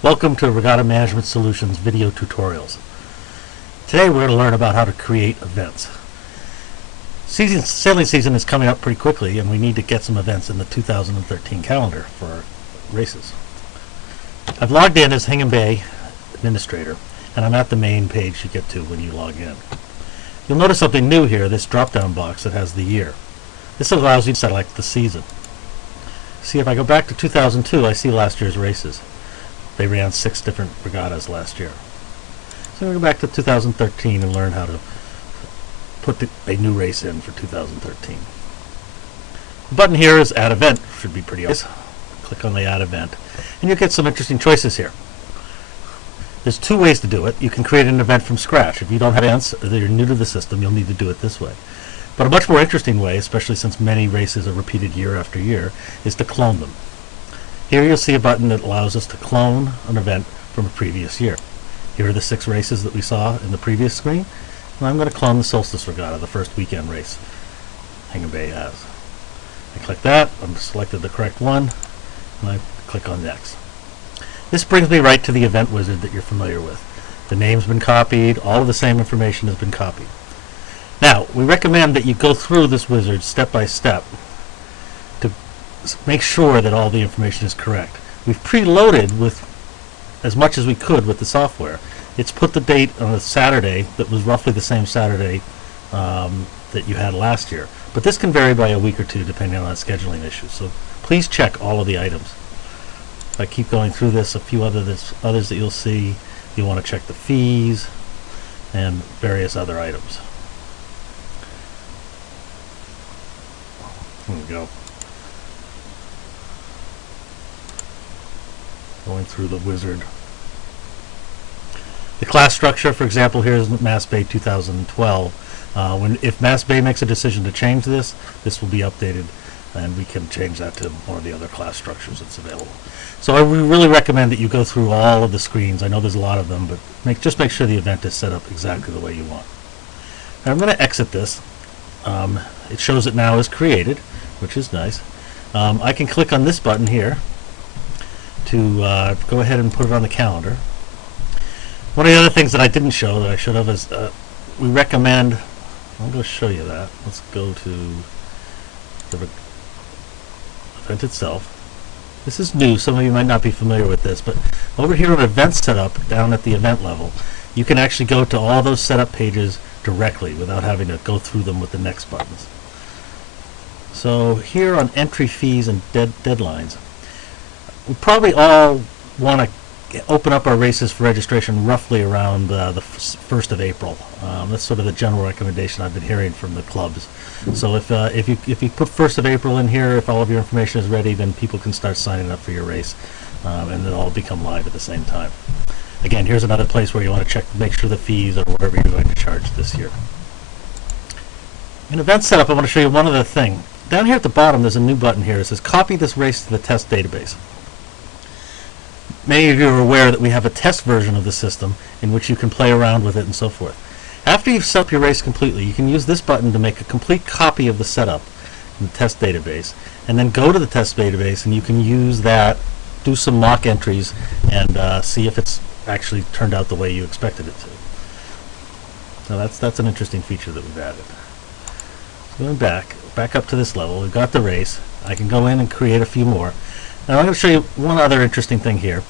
Welcome to Regatta Management Solutions video tutorials. Today we're going to learn about how to create events. Sailing season is coming up pretty quickly and we need to get some events in the 2013 calendar for our races. I've logged in as Hingham Bay administrator and I'm at the main page you get to when you log in. You'll notice something new here, this drop down box that has the year. This allows you to select the season. See, if I go back to 2002 I see last year's races. They ran 6 different regattas last year. So we'll go back to 2013 and learn how to put a new race in for 2013. The button here is Add Event. Should be pretty obvious. Click on the Add Event and you'll get some interesting choices here. There's 2 ways to do it. You can create an event from scratch. If you don't have events or you're new to the system, you'll need to do it this way. But a much more interesting way, especially since many races are repeated year after year, is to clone them. Here you'll see a button that allows us to clone an event from a previous year. Here are the 6 races that we saw in the previous screen, and I'm going to clone the Solstice Regatta, the first weekend race Hingham Bay has. I click that, I've selected the correct one, and I click on Next. This brings me right to the event wizard that you're familiar with. The name's been copied, all of the same information has been copied. Now, we recommend that you go through this wizard step by step to make sure that all the information is correct. We've preloaded with as much as we could with the software. It's put the date on a Saturday that was roughly the same Saturday that you had last year. But this can vary by a week or two depending on scheduling issues. So please check all of the items. If I keep going through this, a few others that you'll see, you want to check the fees and various other items. Here we go. Going through the wizard. The class structure, for example, here is Mass Bay 2012. If Mass Bay makes a decision to change this, this will be updated and we can change that to one of the other class structures that's available. So I really recommend that you go through all of the screens. I know there's a lot of them, but just make sure the event is set up exactly the way you want. Now I'm going to exit this. It shows it now as created, which is nice. I can click on this button here to go ahead and put it on the calendar. One of the other things that I didn't show that I should have is we recommend, I'll go show you that. Let's go to the event itself. This is new, some of you might not be familiar with this, but over here on Event Setup, down at the event level, you can actually go to all those setup pages directly without having to go through them with the next buttons. So here on entry fees and deadlines, we probably all want to open up our races for registration roughly around the 1st of April. That's sort of the general recommendation I've been hearing from the clubs. So if you put 1st of April in here, if all of your information is ready, then people can start signing up for your race, and it'll all become live at the same time. Again, here's another place where you want to check, make sure the fees are whatever you're going to charge this year. In event setup, I want to show you one other thing. Down here at the bottom, there's a new button here. It says copy this race to the test database. Many of you are aware that we have a test version of the system in which you can play around with it and so forth. After you've set up your race completely, you can use this button to make a complete copy of the setup in the test database, and then go to the test database and you can use that, do some mock entries, and see if it's actually turned out the way you expected it to. So that's an interesting feature that we've added. So going back up to this level, we've got the race. I can go in and create a few more. Now I'm going to show you one other interesting thing here.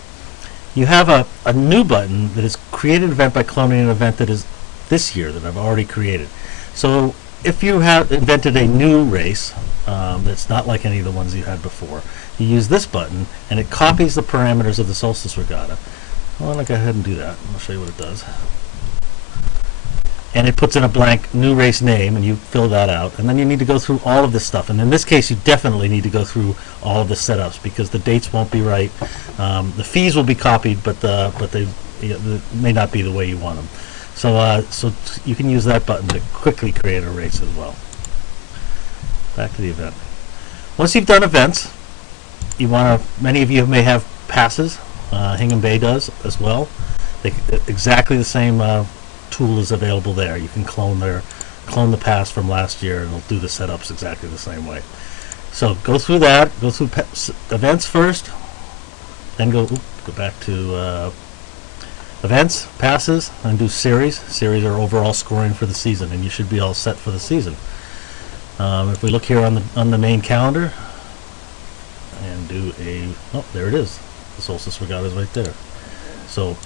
You have a new button that is create an event by cloning an event that is this year that I've already created. So if you have invented a new race that's not like any of the ones you had before, you use this button and it copies the parameters of the Solstice Regatta. Well, I'm going to go ahead and do that. I'll show you what it does. And it puts in a blank new race name and you fill that out, and then you need to go through all of this stuff, and in this case you definitely need to go through all of the setups because the dates won't be right. The fees will be copied, but they may not be the way you want them. So you can use that button to quickly create a race as well. Back to the event. Once you've done events, many of you may have passes. Hingham Bay does as well. Exactly the same tool is available there. You can clone the pass from last year and it'll do the setups exactly the same way. So go through that, go through events first, then go back to events, passes, and do series. Series are overall scoring for the season, and you should be all set for the season. If we look here on the main calendar and do there it is. The Solstice Regatta is right there. So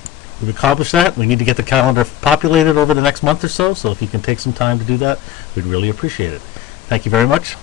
we've accomplished that. We need to get the calendar populated over the next month or so. So if you can take some time to do that, we'd really appreciate it. Thank you very much.